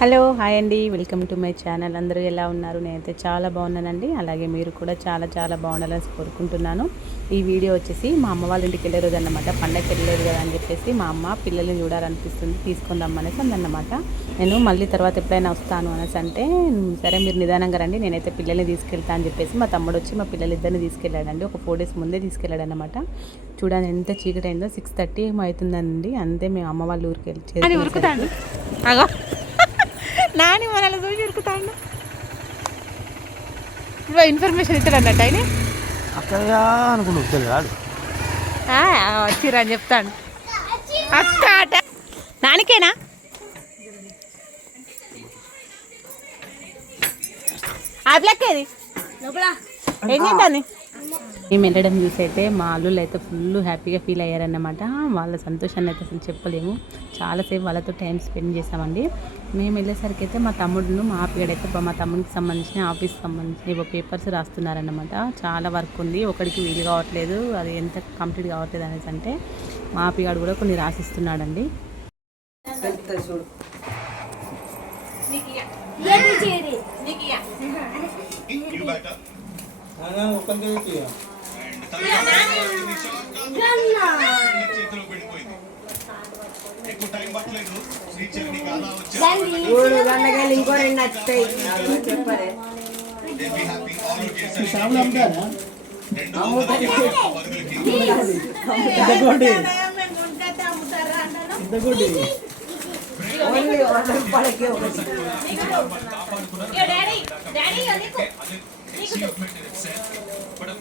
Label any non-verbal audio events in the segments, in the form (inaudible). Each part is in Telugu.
హలో హాయ్ అండి. Welcome to my channel. అందరూ ఎలా ఉన్నారు? నేనైతే చాలా బాగున్నానండి. అలాగే మీరు కూడా చాలా చాలా బాగుండాలని కోరుకుంటున్నాను. ఈ వీడియో వచ్చేసి మా అమ్మ వాళ్ళ ఇంటికి వెళ్ళే రోజు అన్నమాట. పండగకి వెళ్ళలేదు కదా అని చెప్పేసి మా అమ్మ పిల్లల్ని చూడాలనిపిస్తుంది. తీసుకొని రమ్మనేసి అందన్నమాట నేను మళ్ళీ తర్వాత ఎప్పుడైనా వస్తాను అనేసి అంటే సరే మీరు నిదానంగా రండి. నేనైతే పిల్లల్ని తీసుకెళ్తా అని చెప్పేసి మా తమ్ముడు వచ్చి మా పిల్లలిద్దరిని తీసుకెళ్ళాడండి. ఒక ఫోర్ డేస్ ముందే తీసుకెళ్ళాడు అనమాట చూడండి ఎంత చీకటి అయిందో సిక్స్ థర్టీ ఏమో అవుతుందండి. అంతే మేము అమ్మ వాళ్ళ ఊరికి వెళ్ళి ఉరుకుతాడు నాని మనల్ని చూసి ఉరుకుతాడు. ఇవో ఇన్ఫర్మేషన్ ఇస్తాడు అన్నట్టు ఆయన. తెలియదు వచ్చిర్రు అని చెప్తాడు. అక్క అట నానికేనా? ఆ బ్లాక్ ఏది? ఏం చేద్దాన్ని? మేము వెళ్ళడం చూసి అయితే మా అల్లుళ్ళు అయితే ఫుల్ హ్యాపీగా ఫీల్ అయ్యారన్నమాట. వాళ్ళ సంతోషాన్ని అయితే అసలు చెప్పలేము. చాలాసేపు వాళ్ళతో టైం స్పెండ్ చేసామండి. మేము వెళ్ళేసరికి అయితే మా తమ్ముడును మా ఆపిగడైతే మా తమ్ముడికి సంబంధించిన ఆఫీస్ సంబంధించిన ఏవో పేపర్స్ రాస్తున్నారన్నమాట. చాలా వర్క్ ఉంది. ఒకడికి వీలు కావట్లేదు. అది ఎంత కంప్లీట్ కావట్లేదు అనేసి అంటే మా ఆపిగాడు కూడా కొన్ని రాసిస్తున్నాడండి. మూడు గంటలకి ఇంకో రెండు వస్తాయి చెప్పరే ఓన్లీ వంద రూపాయలకి ఒకటి ఇక్కడ కొట్టు పెట్టవును కొట్టుకో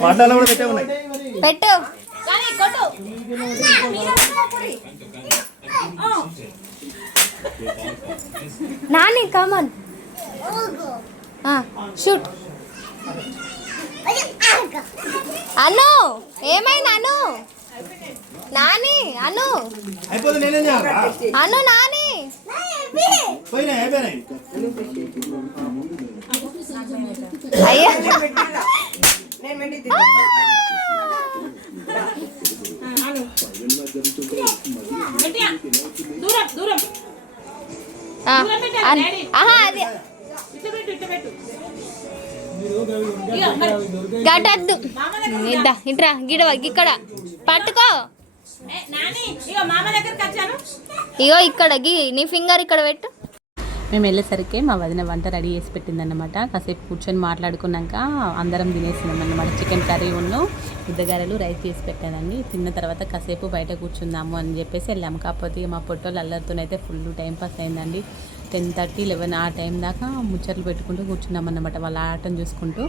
వాటాలు కూడా పెట్టే ఉన్నాయి. పెట్టు. కానీ కొట్టు. మీరు కొట్టుకోకురి. ఆ, నాని కమన్ షూట్ అను ఏమైంది అను? నాని అను. అను నాని. అయ్యా. గటద్దు ఇద్దా ఇట్రా గిడవ ఇక్కడ పట్టుకో. ఇగో ఇక్కడ గీ నీ ఫింగర్ ఇక్కడ పెట్టు. మేము వెళ్ళేసరికి మా వదిన వంట రెడీ చేసి పెట్టిందన్నమాట. కాసేపు కూర్చొని మాట్లాడుకున్నాక అందరం తినేసినాం అన్నమాట. చికెన్ కర్రీ ఉన్ను ఉద్దగారలు రైస్ చేసి పెట్టానండి. తిన్న తర్వాత కాసేపు బయట కూర్చుందాము అని చెప్పేసి వెళ్ళాము కాకపోతే మా పొట్టోళ్ళు అల్లరితోనైతే ఫుల్ టైం పాస్ అయిందండి. టెన్ థర్టీ లెవెన్ ఆ టైం దాకా ముచ్చట్లు పెట్టుకుంటూ కూర్చున్నాం అన్నమాట వాళ్ళ ఆటను చూసుకుంటూ.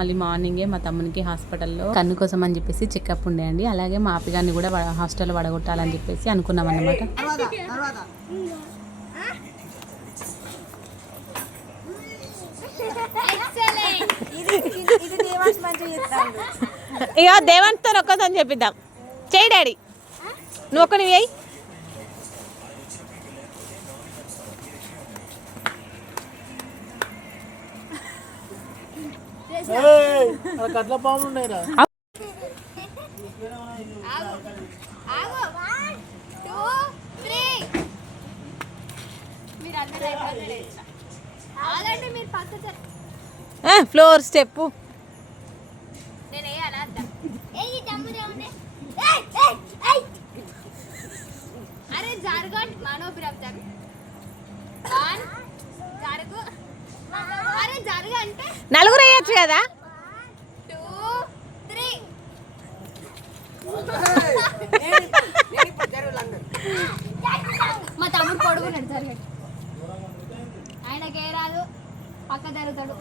మళ్ళీ మార్నింగే మా తమ్మునికి హాస్పిటల్లో కన్ను కోసం అని చెప్పేసి చెకప్ ఉండే అండి. అలాగే మా అప్పగాన్ని కూడా హాస్టల్లో పడగొట్టాలని చెప్పేసి అనుకున్నాం అన్నమాట. ఇగో దేవంతో ఒక్కదని చెప్పిద్దాం. చేయి డాడీ. నువ్వు ఒక్కని వేయి కట్ల పాములు ఉన్నాయిరా. అరే జరగండి మనోభిరామ్ వన్ జరుగు అరే జరుగు అంటే నలుగురు వేయచ్చు కదా? టూ త్రీ మా తమ్ముడు పొడుగున్నాడు జరగండి ఆయనకే రాదు పక్క జరుగుతాడు.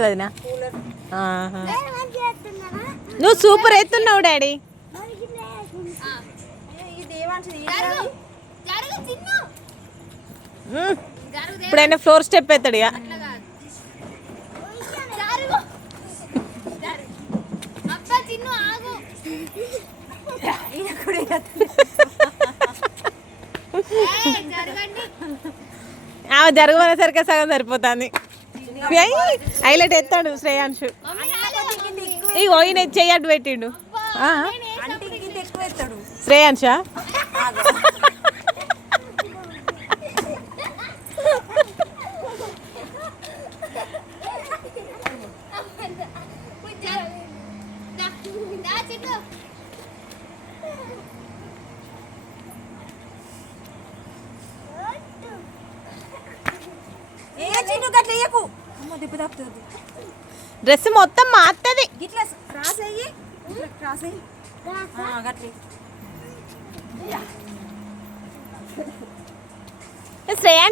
వదిన? ఆహా. నువ్వు సూపర్ ఎత్తున్నావు డాడీ. జరుగు జరుగు మ్మ్. ఇప్పుడు ఆయన ఫ్లోర్ స్టెప్ ఎత్తాడు ఇక. అట్లా ఆమె జరగమనేసరికి సగం సరిపోతుంది హైలైట్ ఎత్తాడు శ్రేయాంశు. ఇగో ఈయన చెయ్యట్టు పెట్టిండు? నేను శ్రేయాంశా డ్రెస్ మొత్తం మార్తది. ఇట్లా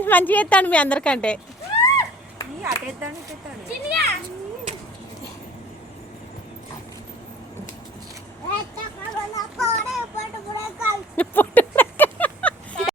మంచి చేస్తాను మీ అందరికంటే. పొట్టు (laughs)